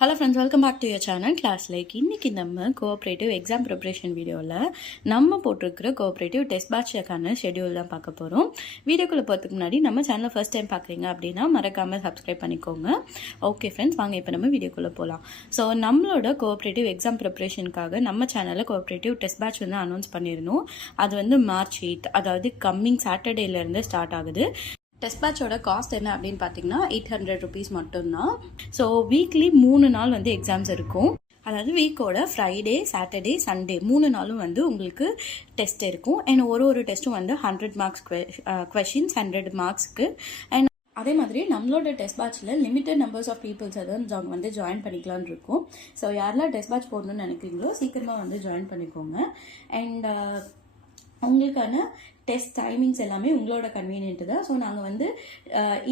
Hello friends, welcome back to your channel class like. இன்றைக்கி நம்ம cooperative exam preparation வீடியோவில் நம்ம போட்டிருக்கிற கோஆப்ரேட்டிவ் டெஸ்ட் பேட்சுக்கான ஷெடியூல் தான் பார்க்க போகிறோம். வீடியோக்குள்ளே போகிறதுக்கு முன்னாடி நம்ம சேனலை ஃபர்ஸ்ட் டைம் பார்க்குறீங்க அப்படின்னா மறக்காமல் சப்ஸ்கிரைப் பண்ணிக்கோங்க. ஓகே ஃப்ரெண்ட்ஸ், வாங்க இப்போ நம்ம வீடியோக்குள்ளே போகலாம். ஸோ நம்மளோட கோஆப்ரேட்டிவ் எக்ஸாம் ப்ரிப்ரேஷனுக்காக நம்ம சேனலில் கோஆப்ரேட்டிவ் டெஸ்ட் பேட்ச் வந்து அனௌன்ஸ் பண்ணியிருந்தோம். அது வந்து March 8, அதாவது கம்மிங் சாட்டர்டேலேருந்து ஸ்டார்ட் ஆகுது. டெஸ்ட் பேட்சோட காஸ்ட் என்ன அப்படின்னு பார்த்தீங்கன்னா 800 rupees மட்டும்தான். ஸோ வீக்லி 3 நாள் வந்து எக்ஸாம்ஸ் இருக்கும். அதாவது வீக்கோட ஃப்ரைடே, சாட்டர்டே, சண்டே 3 நாளும் வந்து உங்களுக்கு டெஸ்ட் இருக்கும். அண்ட் ஒரு டெஸ்ட்டும் வந்து 100 marks கொஷின்ஸ் 100 marksக்கு. அண்ட் அதே மாதிரி நம்மளோட டெஸ்ட் பேட்சில் லிமிட்டட் நம்பர்ஸ் ஆஃப் பீப்புள்ஸ் வந்து ஜாயின் பண்ணிக்கலான்னு இருக்கும். ஸோ யாரெல்லாம் டெஸ்ட் பேட்ச் போடணும்னு நினைக்கிறீங்களோ சீக்கிரமாக வந்து ஜாயின் பண்ணிக்கோங்க. அண்ட் உங்களுக்கான டெஸ்ட் டைமிங்ஸ் எல்லாமே உங்களோட கன்வீனியன்ட்டு தான். ஸோ நாங்கள் வந்து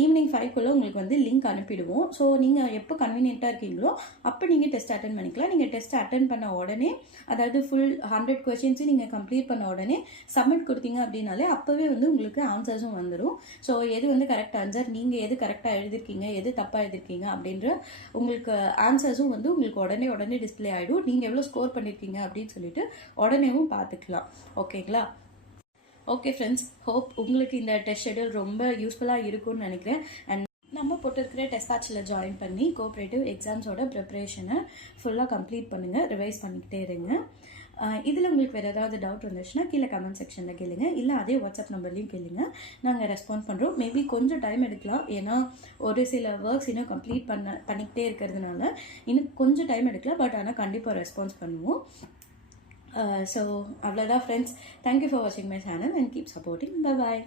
ஈவினிங் 5 உங்களுக்கு வந்து லிங்க் அனுப்பிடுவோம். ஸோ நீங்கள் எப்போ கன்வீனியண்ட்டாக இருக்கீங்களோ அப்போ நீங்கள் டெஸ்ட் அட்டன் பண்ணிக்கலாம். நீங்கள் டெஸ்ட் அட்டன் பண்ண உடனே, அதாவது ஃபுல் 100 கொஷின்ஸும் நீங்கள் கம்ப்ளீட் பண்ண உடனே சப்மிட் கொடுத்தீங்க அப்படின்னாலே அப்போவே வந்து உங்களுக்கு ஆன்சர்ஸும் வந்துடும். ஸோ எது வந்து கரெக்ட் ஆன்சர், நீங்கள் எது கரெக்டாக எழுதிருக்கீங்க, எது தப்பாக எழுதிருக்கீங்க அப்படின்ற உங்களுக்கு ஆன்சர்ஸும் வந்து உங்களுக்கு உடனே டிஸ்பிளே ஆகிடும். நீங்கள் எவ்வளோ ஸ்கோர் பண்ணியிருக்கீங்க அப்படின்னு சொல்லிட்டு உடனேவும் பார்த்துக்கலாம். ஓகேங்களா? ஓகே ஃப்ரெண்ட்ஸ், ஹோப் உங்களுக்கு இந்த டெஸ்ட் ஷெடியூல் ரொம்ப யூஸ்ஃபுல்லாக இருக்கும்னு நினைக்கிறேன். அண்ட் நம்ம போட்டிருக்கிற டெஸ்ட் பேட்சில் ஜாயின் பண்ணி கோஆப்ரேட்டிவ் எக்ஸாம்ஸோட ப்ரிப்ரேஷனை ஃபுல்லாக கம்ப்ளீட் பண்ணுங்கள், ரிவைஸ் பண்ணிக்கிட்டே இருங்க. இதில் உங்களுக்கு வேறு ஏதாவது டவுட் வந்துச்சுன்னா கீழே கமெண்ட் செக்ஷனில் கேளுங்க, இல்லை அதே வாட்ஸ்அப் நம்பர்லையும் கேளுங்க, நாங்கள் ரெஸ்பாண்ட் பண்ணுறோம். மேபி கொஞ்சம் டைம் எடுக்கலாம், ஏன்னா ஒரு சில ஒர்க்ஸ் இன்னும் கம்ப்ளீட் பண்ணிக்கிட்டே இருக்கிறதுனால இன்னும் கொஞ்சம் டைம் எடுக்கலாம். பட் ஆனால் கண்டிப்பாக ரெஸ்பான்ஸ் பண்ணுவோம். So, அவ்வளோதான் friends. Thank you for watching my channel and keep supporting. Bye bye.